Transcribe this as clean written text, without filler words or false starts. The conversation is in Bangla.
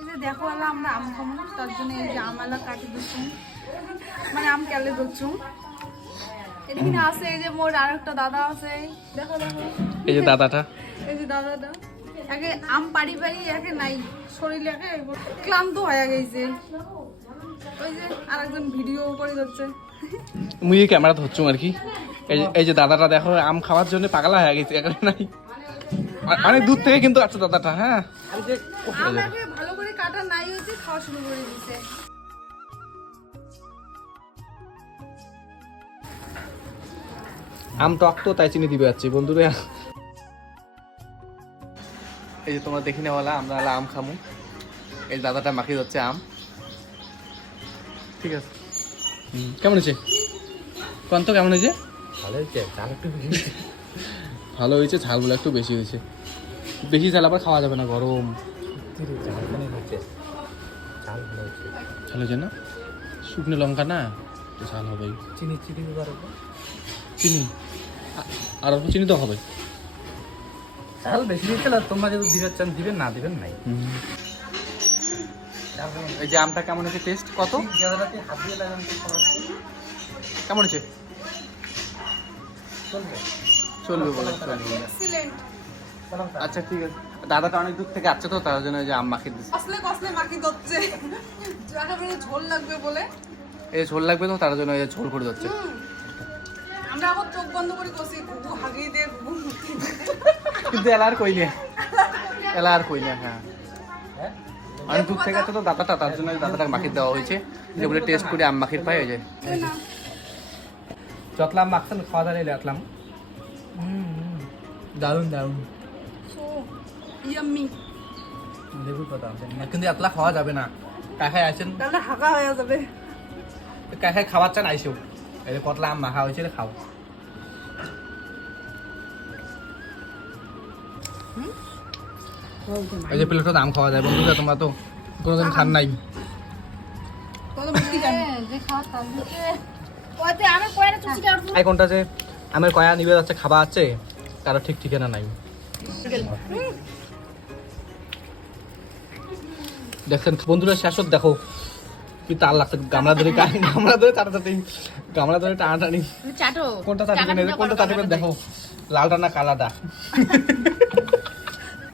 এই যে দেখো আলা আমরা আম খাবো তার জন্য এই যে আমালা কাটি দিচ্ছি মানে আম কেলে দিচ্ছি এদিকে আছে এই যে মোর আরেকটা দাদা আছে দেখো দেখো এই যে দাদাটা এই যে দাদাটা আগে আম পাড়ি পাড়ি একে নাই শরীর একে ক্লান্ত হয়ে গেছে ওই যে আরেকজন ভিডিও করে যাচ্ছে মুই ক্যামেরা ধরছুম আর কি এই যে দাদাটা দেখো আম খাওয়ার জন্য পাগলা হয়ে গেছে এখানে নাই অনেক দূর থেকে কিন্তু আছে দাদাটা। হ্যাঁ আমাকে ভালো করে কাটা নাই হয়েছে খাওয়া শুরু করে দিয়েছে আম টক তো তাই চিনি দিবে যাচ্ছি বন্ধুরা। এই যে তোমরা দেখি নেওয়ালা আমরা আম খামু। এই দাদাটা মাখিয়ে যাচ্ছে আম। ঠিক আছে কেমন হয়েছে কোন তো কেমন হয়েছে? ভালো হয়েছে ঝালগুলো একটু বেশি হয়েছে বেশি ঝাল আবার খাওয়া যাবে না গরম ঝাল হয়েছে না শুকনো লঙ্কা না ঝাল হবে চিনি চিনি আর অল্প চিনি তো হবে ঝাল বেশি দিচ্ছিল তোমরা যদি দিবেন চান দিবেন না দিবেন নাই। এই যে আমটা কেমন হয়েছে টেস্ট কত কেমন হয়েছে? চলবে বলে চলবে। আচ্ছা ঠিক আছে দাদাটা অনেক দূর থেকে আসছে তো তার জন্য যে আম মাখিয়ে দিচ্ছে কসলে কসলে মাখি দচ্ছে একেবারে ঝোল লাগবে বলে এই ঝোল লাগবে তো তার জন্য এই ঝোল করে দিচ্ছে। আমরা আবার চোখ বন্ধ করে বসি ঘুঘু হাগিয়ে দিয়ে ঘুঘু কিন্তু এলা আর কইলে হ্যাঁ অনেক দূর থেকে আছে তো দাদাটা তার জন্য দাদাটাকে মাখিয়ে দেওয়া হয়েছে যেগুলো টেস্ট করে আম মাখির পাই হয়ে যায়। যতলাম মাখছেন খাওয়া দাঁড়িয়ে রাখলাম দারুণ দারুণ সো ইয়াম্মি দেখুন কথা না কিন্তু এতলা খাওয়া যাবে না কাকায় আসেন তাহলে হাগা হয়ে যাবে কাকায় খাবার চান আইসো এই যে কতলা আম মাখা হয়েছে খাও এই যে প্লেটটা আম খাওয়া যায় বন্ধুরা তোমরা তো কোনোদিন খান নাই তাহলে বুঝকি জানো যে খাওয়া তার দিকে ওতে আমি কয়না চুচি কাটু এই কোনটা যে আমের কয়া নিবে যাচ্ছে খাবার আছে তারা ঠিক ঠিকানা নাই দেখছেন বন্ধুরা শেষত দেখো কি তার লাগছে গামলা ধরে গামলা ধরে টানাটানি চাটো কোনটা চাটিবেন দেখো লালটা না কালাটা